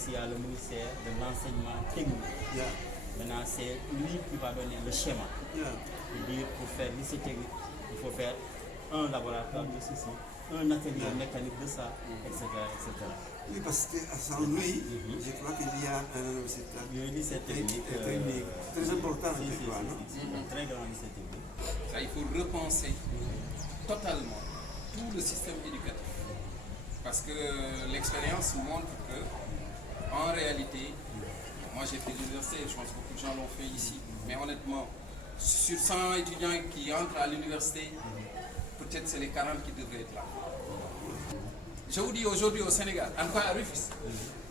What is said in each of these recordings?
aussi à le ministère de l'enseignement technique. Yeah. Maintenant, c'est lui qui va donner le schéma. Yeah. C'est-à-dire, pour faire lycée technique, il faut faire un laboratoire de ceci, un atelier mécanique de ça, etc., etc. Oui, parce que sans lui, je crois qu'il y a un université technique. Très important, je crois, non? Un très grand lycée technique. Ça, il faut repenser totalement tout le système éducatif. Parce que l'expérience montre que, en réalité, moi j'ai fait l'université, je pense que beaucoup de gens l'ont fait ici, mais honnêtement, sur 100 étudiants qui entrent à l'université, peut-être c'est les 40 qui devraient être là. Je vous dis aujourd'hui au Sénégal, en tout cas à Rufisque,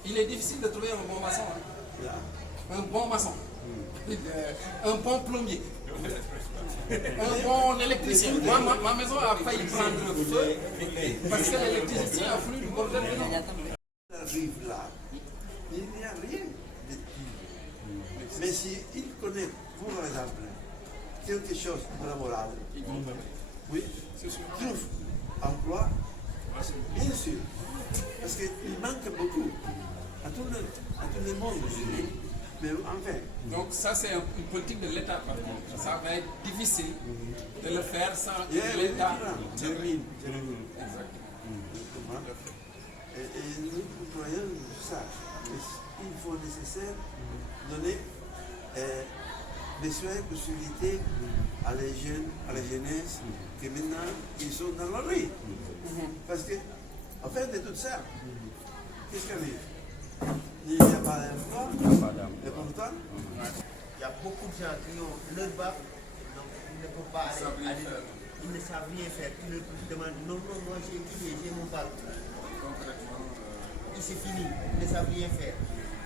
il est difficile de trouver un bon maçon. Un bon maçon. Un bon plombier. Un bon électricien. Moi, ma maison a failli prendre le feu parce que l'électricité a voulu du bordel de nous. Arrive là, il n'y a rien de tout. Mais s'il connaît, pour exemple, quelque chose de laboral, oui, trouve emploi, bien sûr, parce qu'il manque beaucoup à tout le monde aujourd'hui. Mais enfin. Donc ça c'est une politique de l'État par contre. Ça va être difficile de le faire sans l'État. Termine. Exactement. Et nous croyons ça. Il faut nécessaire donner des soins de possibilités à les jeunes, à la jeunesse, que maintenant ils sont dans la rue. Parce que, en fait, de tout ça, qu'est-ce qu'il arrive? Il n'y a pas d'emploi, et pourtant, il y a beaucoup de gens qui ont leur bac, donc ils ne peuvent pas aller, ils ne savent rien faire. Ils leur demandent non, moi j'ai étudié, j'ai mon bac. Et c'est fini, ils ne savent rien faire.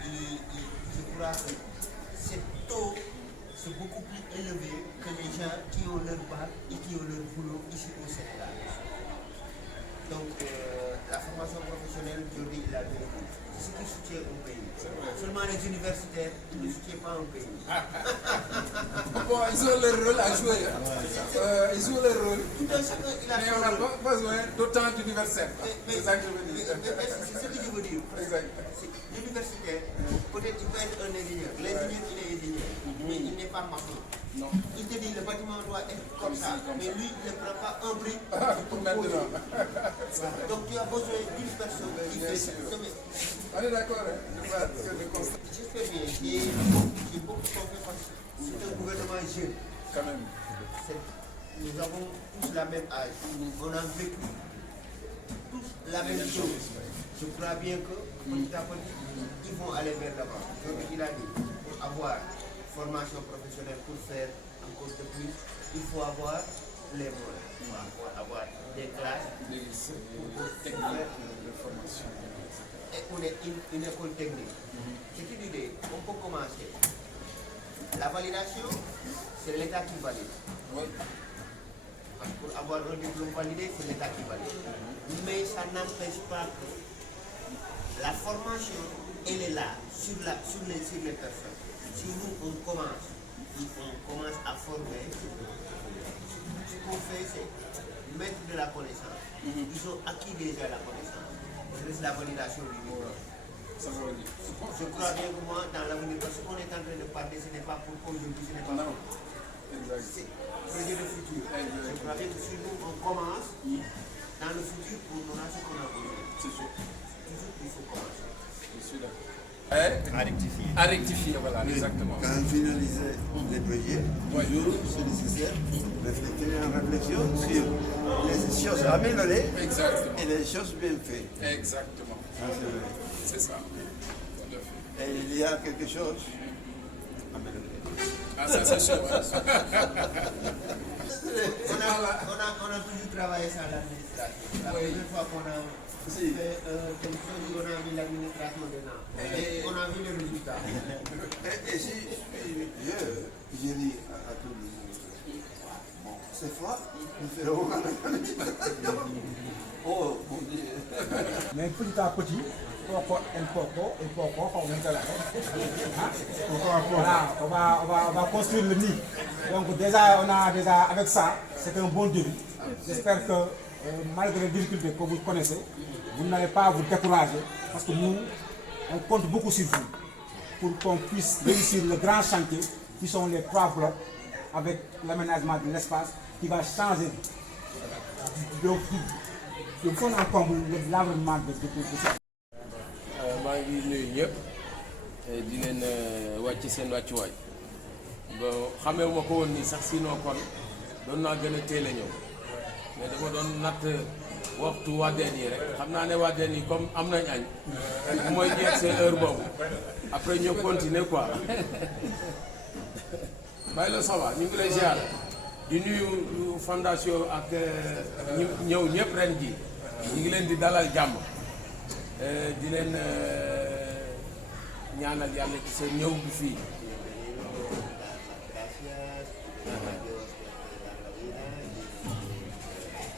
Je crois que ce taux, c'est beaucoup plus élevé que les gens qui ont leur bac et qui ont leur boulot ici au Sénégal. Donc, la formation professionnelle, aujourd'hui, il a deux. C'est ce qui soutient un pays. Seulement les universitaires, ils ne soutiennent pas un pays. Bon, ils ont leur rôle à jouer. Ils jouent leur rôle. Mais on n'a pas besoin d'autant d'universitaires. C'est ça que je veux dire. C'est ce que je veux dire. Exact. L'universitaire, peut-être il peut être un ingénieur. L'ingénieur, il est ingénieur. Mais il n'est pas maçon. Non. Il te dit le bâtiment doit être comme ça. Mais lui, il ne prend pas un brique Pour maintenant. Donc tu as besoin d'une personne qui fait ça. On est d'accord, hein? J'espère bien. J'ai beaucoup confiance parce que c'est un gouvernement jeune. Quand même. Nous avons tous la même âge. On a vécu tous la même chose. Je crois bien que petit à petit, ils vont aller vers l'avant. Donc il a dit, pour avoir formation professionnelle, pour faire encore de plus, il faut avoir les moyens. Il faut avoir des classes, des techniques de formation. Et on est une école technique. C'est une idée, on peut commencer. La validation, c'est l'État qui valide. Oui. Pour avoir un diplôme validé, c'est l'État qui valide. Mais ça n'empêche pas que la formation, elle est là, sur les personnes. Si nous, on commence à former, ce qu'on fait, c'est mettre de la connaissance. Ils ont acquis déjà la connaissance. C'est la validation du niveau. Je crois bien que moi, dans l'avenir, parce qu'on est en train de parler, ce n'est pas pour aujourd'hui, ce n'est pas pour c'est projet de futur. Je crois bien que si nous, on commence, dans le futur, on aura ce qu'on a besoin. C'est sûr. Toujours, il faut commencer. Je suis d'accord. À rectifier, voilà, exactement. Quand on finalise les projets, toujours c'est nécessaire de faire une réflexion sur les choses améliorées et les choses bien faites. Exactement. Ça, c'est vrai. C'est ça. Tout à fait. Et il y a quelque chose amélioré. Ah, ça c'est sûr. On a toujours travaillé sur l'administration. La première fois qu'on a fait quelque chose, on a mis l'administration dedans. Et on a vu les résultats. Et si j'ai dit à tout le monde, bon, cette fois, nous ferons un oh mon Dieu. Mais petit à petit, poco en poco, et poco, voilà, on va construire le nid. Donc déjà, avec ça, c'est un bon début. J'espère que malgré les difficultés que vous connaissez, vous n'allez pas vous décourager, parce que nous, on compte beaucoup sur vous pour qu'on puisse réussir le grand chantier qui sont les 3 blocs avec l'aménagement de l'espace qui va changer de fond en comble l'environnement de ça. maa ngi nuyu ñëpp di leen wàcc seen wàccuwaay ba xamee ma ko woon nii sax sinon kon doon naa gën a teel a ñëw mais dama doon natt waxtu waddeen yi rek xam naa ne waddeen yi comme am nañ añ mooy jeex seen heure boobu après ñu continuer quoi bàyyi la ça va ñu ngi lay ziar di nuyu fondation ak ñi ñëw ñëpp ren ji ñu ngi leen di dalal jàmm di leen ñaanal yàlla ci sa ñëw bi fii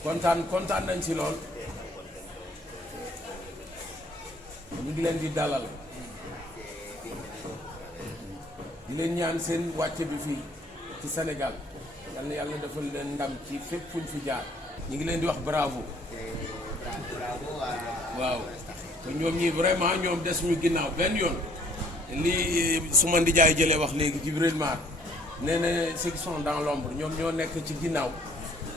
kontaan nañ ci lool ñu ngi leen di dalal di leen ñaan seen wàcce bi fii ci Sénégal yal na yàlla defal leen ndam ci fépp fuñ fi jaar ñu ngi leen di wax bravo waaw te ñoom ñi vraiment ñoom des ñu ginnaaw benn yoon lii su ma ndijaay jëlee wax léegi Jibril Mar nee na ceux qui sont dans l'ombre ñoom ñoo nekk ci ginnaaw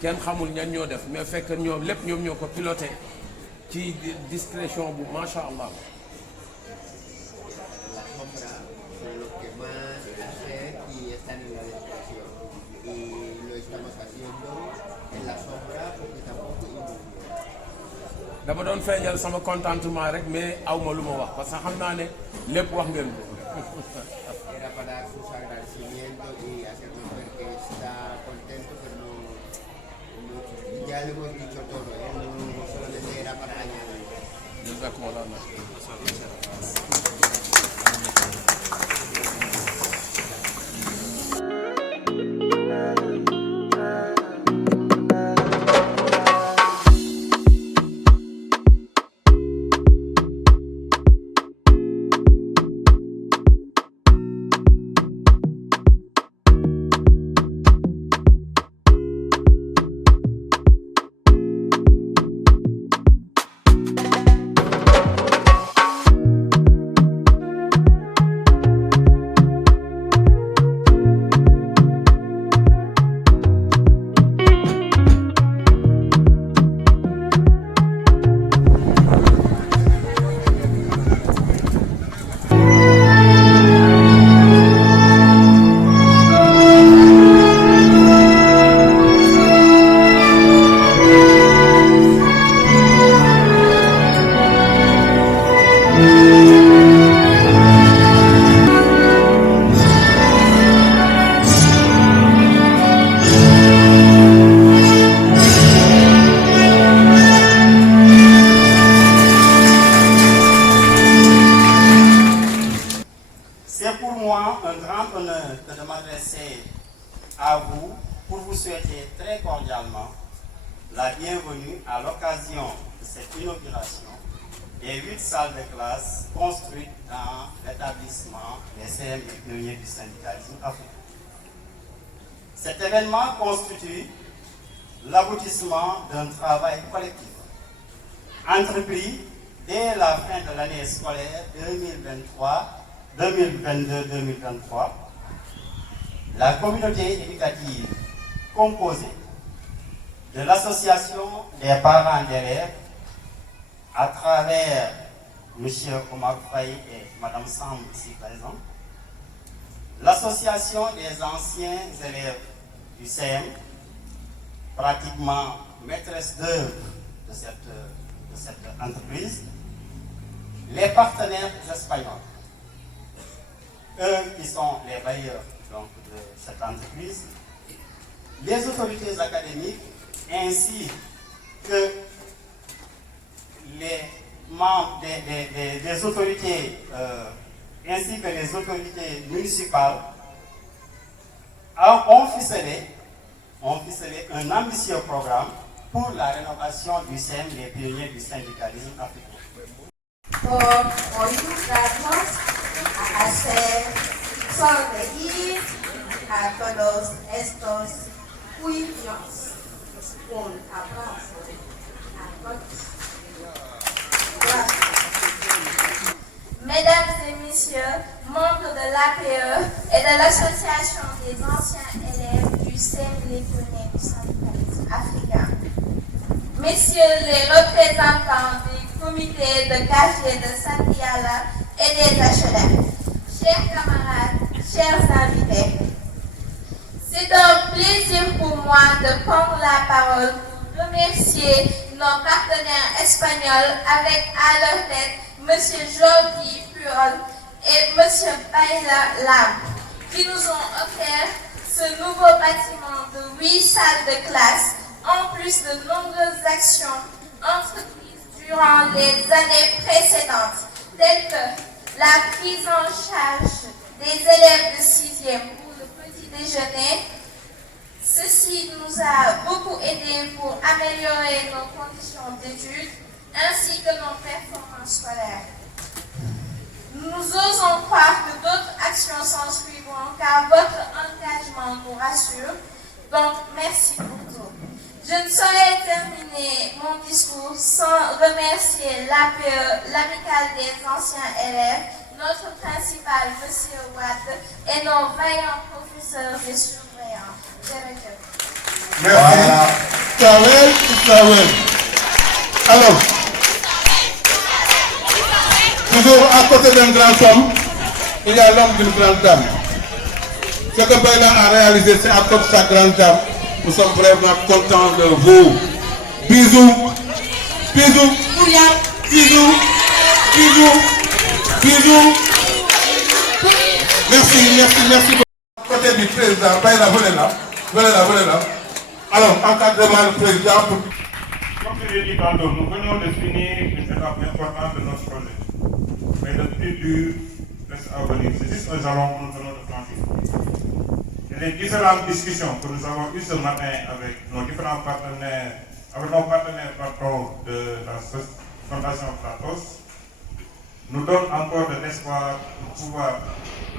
kenn xamul ñan ñoo def mais fekk ñoom lépp ñoom ñoo ko piloté ci discrétion bu macha allah. dama doon feeñal sama contentement rek mais aw ma lu ma wax parce que xam naa ne lépp wax ngeen ko. Era para dar sus agradecimientos y hacernos ver que está contento, pero ya le hemos dicho todo, no solamente era para añadir. À vous pour vous souhaiter très cordialement la bienvenue à l'occasion de cette inauguration des 8 salles de classe construites dans l'établissement des CM et pionniers du syndicalisme africain. Cet événement constitue l'aboutissement d'un travail collectif entrepris dès la fin de l'année scolaire 2022-2023. La communauté éducative composée de l'association des parents d'élèves à travers M. Omar Faye et Mme Samb ici présents, l'association des anciens élèves du CM, pratiquement maîtresse d'œuvre de cette entreprise, les partenaires espagnols, eux qui sont les bailleurs donc, de cette entreprise, les autorités académiques ainsi que les membres des autorités ainsi que les autorités municipales ont ficelé un ambitieux programme pour la rénovation du CEM des pionniers du syndicalisme africain. por ayudarnos a hacer sonreír a todos estos niños. Un aplauso a todos. Gracias. Mesdames et messieurs, membres de l'APE et de l'Association des anciens élèves du CEM-Létonais du syndicalisme africain, messieurs les représentants du comité de quartier de Sandiala et des HLM, chers camarades, chers invités, c'est un plaisir pour moi de prendre la parole pour remercier nos partenaires espagnols avec à leur tête M. Jordi Puyol et M. Baila Lam, qui nous ont offert ce nouveau bâtiment de 8 salles de classe, en plus de nombreuses actions entreprises durant les années précédentes, telles que la prise en charge des élèves de 6e pour le petit déjeuner. Ceci nous a beaucoup aidé pour améliorer nos conditions d'études ainsi que nos performances scolaires. Nous osons croire que d'autres actions s'en suivront car votre engagement nous rassure. Donc, merci pour tout. Je ne saurais terminer mon discours sans remercier l'APE, l'Amicale des anciens élèves, notre principal, M. Watt, et nos vaillants professeurs et surveillants. Merci. Voilà. Alors, toujours à côté d'un grand homme, il y a l'homme d'une grande dame. Ce que Baila a réalisé, c'est à cause de sa grande dame. Nous sommes vraiment contents de vous. Bisous. Bisous. Bisous. Bisous. Bisous. Merci. Côté du président, Baila, venez là. Alors, encadrement le président. Comme je l'ai dit tantôt, nous venons de finir une étape importante de notre projet. Mais le plus dur reste à venir. C'est juste un jalon que nous venons de franchir. Et les différentes discussions que nous avons eues ce matin avec nos différents partenaires, avec nos partenaires patrons de la Fondation Kratos, nous donnent encore de l'espoir pour pouvoir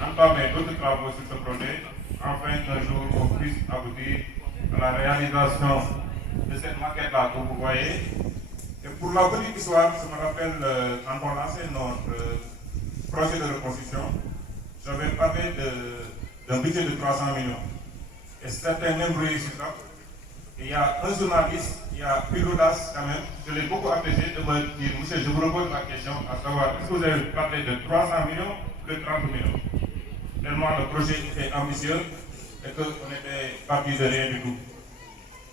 entamer d'autres travaux sur ce projet, afin qu'un jour on puisse aboutir à la réalisation de cette maquette-là que vous voyez. Et pour la petite histoire, je me rappelle, quand on lançait notre projet de reconstruction, j'avais parlé d'un budget de 300 millions. Et certains même réussi ça. Et il y a un journaliste, il y a eu l'audace quand même, je l'ai beaucoup apprécié de me dire, monsieur, je vous repose la question, à savoir, est-ce que vous avez parlé de 300 millions ou de 30 millions? Tellement le projet était ambitieux et qu'on était parti de rien du tout.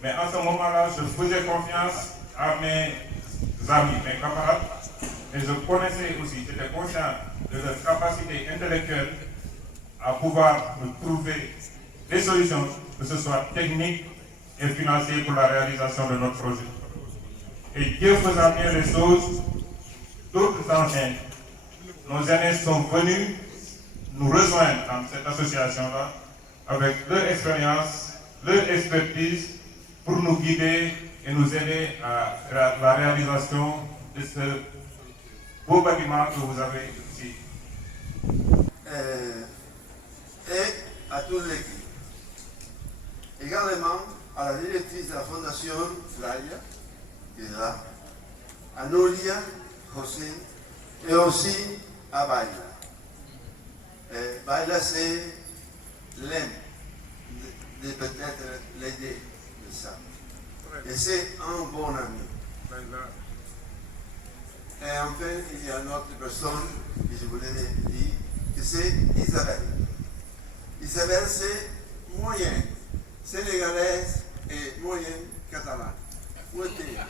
Mais en ce moment-là, je faisais confiance à mes amis, mes camarades, et je connaissais aussi, j'étais conscient de leur capacité intellectuelle à pouvoir trouver des solutions, que ce soit techniques et financières pour la réalisation de notre projet. Et Dieu faisant bien les choses, d'autres anciens, nos aînés sont venus nous rejoindre dans cette association-là avec leur expérience, leur expertise, pour nous guider et nous aider à la réalisation de ce beau bâtiment que vous avez ici. Et à toute l'équipe. Également à la directrice de la Fondation Laïa, qui est là, à Nolia, José, et aussi à Baila. Baila, c'est l'aime de peut-être l'aider de ça. Et c'est un bon ami. Et enfin, il y a une autre personne que je voulais dire, que c'est Isabelle. Isabelle, c'est moyenne sénégalaise et moyenne catalane. Où est-elle?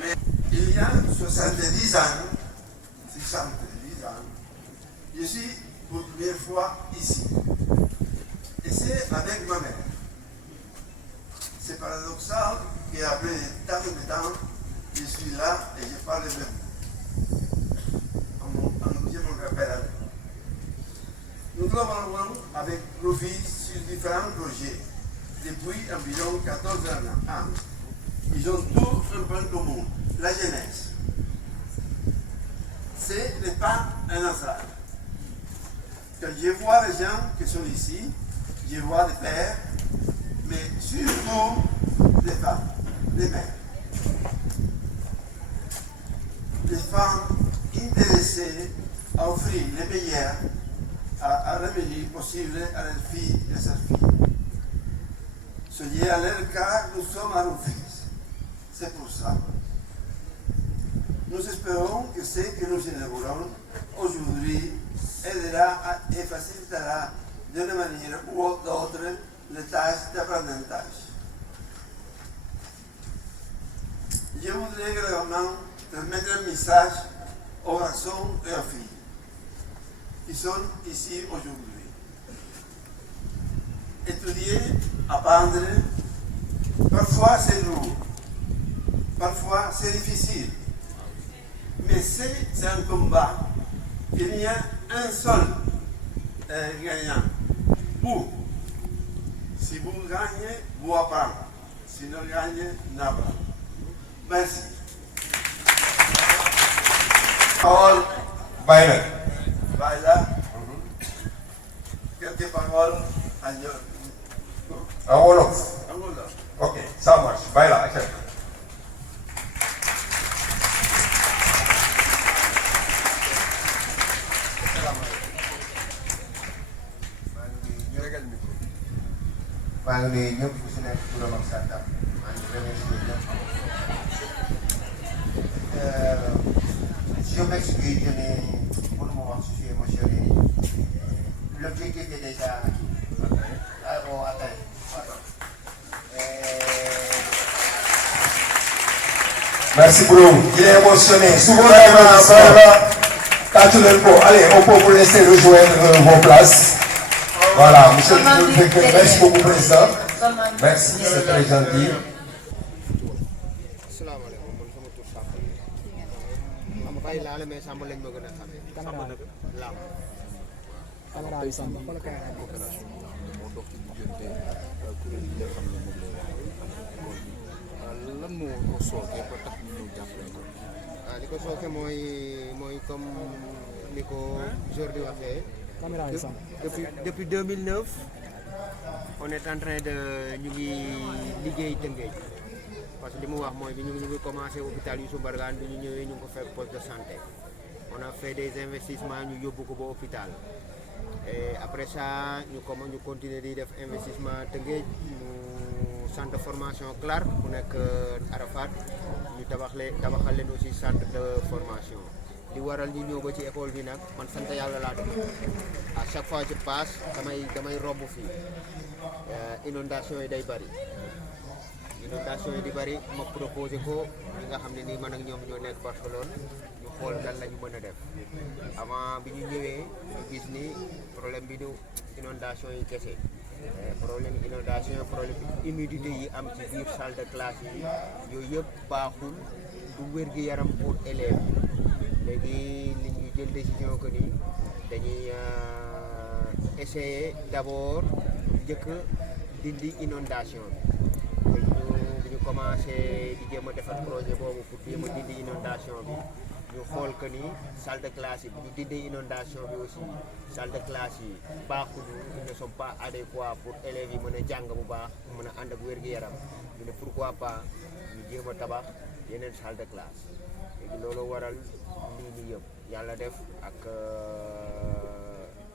Mais il y a 70 ans, je suis pour la première fois ici. Et c'est avec ma mère. C'est paradoxal qu'après tant de temps, je suis là et je parle même. Je me rappelle avec moi. Nous travaillons avec l'Office sur différents projets depuis environ 14 ans. Ils ont tous un point commun, la jeunesse. Ce n'est pas un hasard. Quand je vois les gens qui sont ici, je vois des pères, mais surtout des femmes, des mères. Des femmes intéressées à offrir les meilleurs à revenir possible à leurs filles et à leurs filles. Ce qui est à leur cas, nous sommes à l'office. C'est pour ça. Nous espérons que ce que nous élaborons aujourd'hui aidera et facilitera d'une manière ou d'autre les tâches d'apprentissage. Je voudrais également transmettre un message aux garçons et aux filles qui sont ici aujourd'hui. Étudier, apprendre, parfois c'est lourd, parfois c'est difficile, mais c'est un combat. Il y a un seul gagnant. Vous, si vous gagnez, vous apprenez. Si vous gagnez, n'apprenez. Merci. Parole, Baila. Baila. Quelques paroles En Wolof. en Wolof. Ok, ça marche. Baila, accepte. maa ngi nuyu ñëpp ku si nekk turam ak santam maa ngi remercier ñëpp. Je m'excuse, je n'ai pour le moment je suis émotionné. L'objectif est déjà acquis. Ah bon, attends. Merci beaucoup. Il est émotionné. Souvent, allez, on peut vous laisser rejoindre vos places. Voilà, monsieur le directeur, merci beaucoup, président. Merci, c'est très gentil. Asalaamaaleykum man sama tur Samba xam nga bàyyi laa la mais Samba lañ ma gën a xamee. Samba nag laam. caméra bi Samba xoolal caméra bi. moo dox ci diggante kuréel yi nga xam ne moom la école bi lan moo ko sookee ba tax ñu ñëw jàppale ko. li ko sooke mooy comme ni ko Jordi waxee. caméra bi Samba. depuis 2009 on est en train de ñu ngi liggéey Tëngéej parce que li mu wax mooy bi ñu ngi commencé hôpital Youssou Mbargane bi ñu ñëwee ñu ngi ko fekk poste de santé on a fait des investissements ñu yóbbu ko ba hôpital et après ça ñu continuer di def investissement Tëngéej mu centre de formation Clark bu nekk Arafat ñu tabaxal leen aussi centre de formation li waral ñu ñëw ba ci école bi nag man sant yàlla laa def à chaque fois je passe damay romb fii inondation yi day bari ma proposé ko ñi nga xam ne nii man ak ñoom ñoo nekk Barcelone ñu xool lan la ñu mën a def avant bi ñu ñëwee ñu gis ni problème bi du inondation yi kese problème inondation problème humidité yi am ci biir salle de classe yi yooyu yëpp baaxul du wér-gi-yaram pour élèves léegi li ñu jël décision que ni dañuy essayer d'abord njëkk dindi inondation bi ñu commencé di jéem a defar projet boobu pour jéem a dindi inondation bi ñu xool que ni salle de classe yi bu ñu dindee inondation bi aussi salle de classe yi baaxuñu ils ne sont pas adéquats pour élèves yi mën a jàng bu baax mën a ànd ak wér-gu-yaram ñu ne pourquoi pas ñu jéem a tabax yeneen salle de classe léegi loolu waral lii nii yëpp yàlla def ak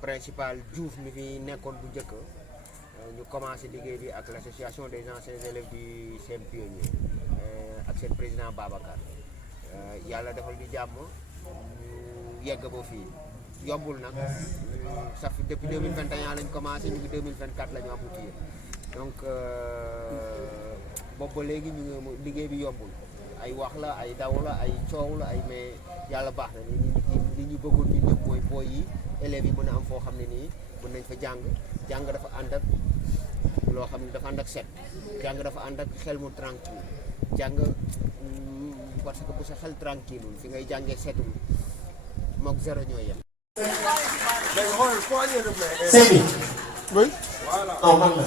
principal Diouf mi fi nekkoon bu njëkk ñu commencé liggéey bi ak l'association des anciens élèves du CEM Pionnier ak seen président Babacar yàlla defal ñu jàmm ñu yegg ba fii yombul nag ça fait depuis 2021 lañ commencé ñu ngi 2024 la ñu aboutir donc boobu ba léegi ñu ngi liggéey bi yombul ay wax la ay daw la ay coow la ay mais yàlla baax na li ñu bëggoon ñun ñëpp mooy booy yi élèves yi mën a am foo xam ne nii mën nañ fa jàng dafa ànd ak loo xam ne dafa ànd ak set jàng dafa ànd ak xel mu tranquille jàng parce que bu sa xel tranquille fi ngay jàngee setul mook zéro ñoo yem Seydi. Oui. non man la.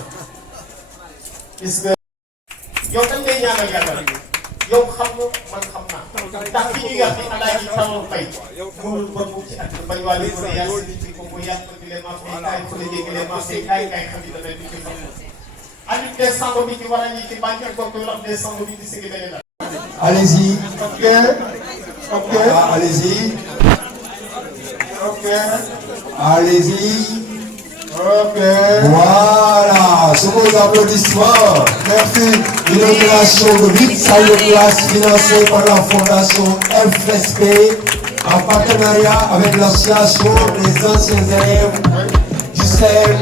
gis nga. yow dañ lay ñaanal yàlla rek. yow xam nga man xam naa. ndax fi ñu yàq ni Alaaji Taw Faye. mënul bon mu ci at bañ waa li ko yàq si ci ko bu yàq di leen marché kaay fu la jéggi leen marché kaay xam ni dafay di ci xam. Aliou décembre bi ci war a ñi ci banque ak bokk yu am décembre bi di sigi beneen la. Allez-y. Ok. Ok. Ah, allez-y. Ok. Allez-y. Ok. Voilà, sous vos applaudissements. Merci. Inauguration de 8 salles de classe financées par la Fondation FSP en partenariat avec l'association des anciens élèves du CEM